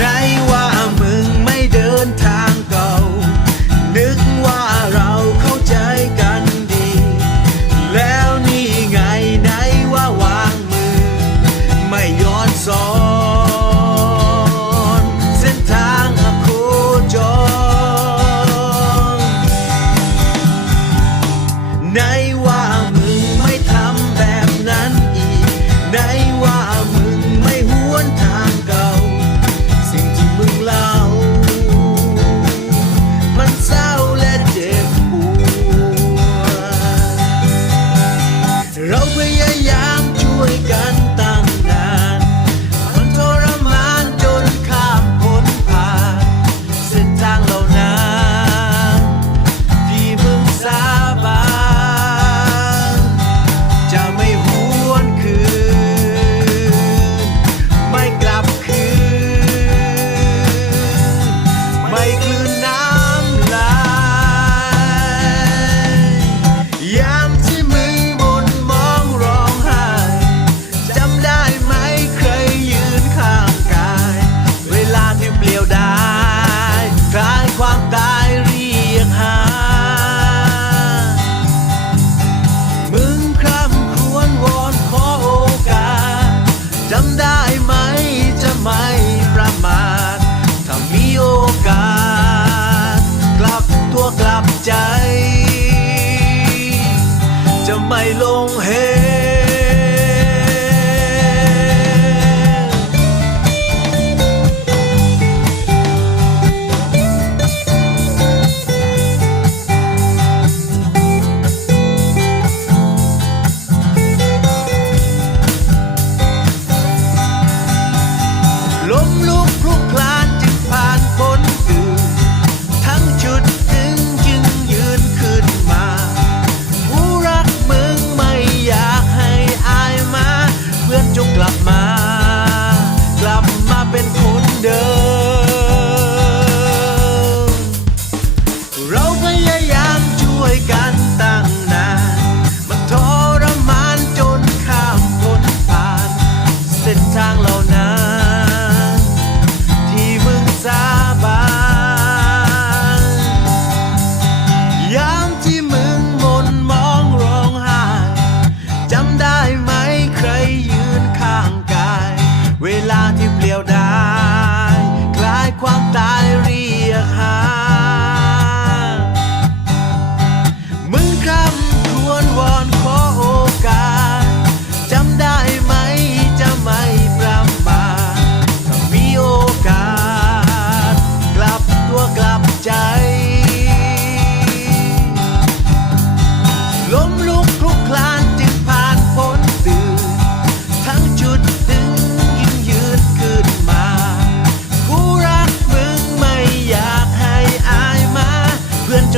ไหนว่ามึงไม่เดินทางเก่า นึกว่าเราเข้าใจกันดี แล้วนี่ไงไหนว่าวางมือ ไม่ย้อนสอน เส้นทางอโคจรน Now.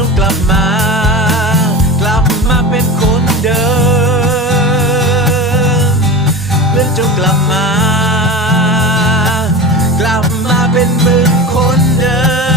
ต้องกลับมา กลับมาเป็นคนเดิมเพื่อนจงกลับมา กลับมาเป็นมึงคนเดิม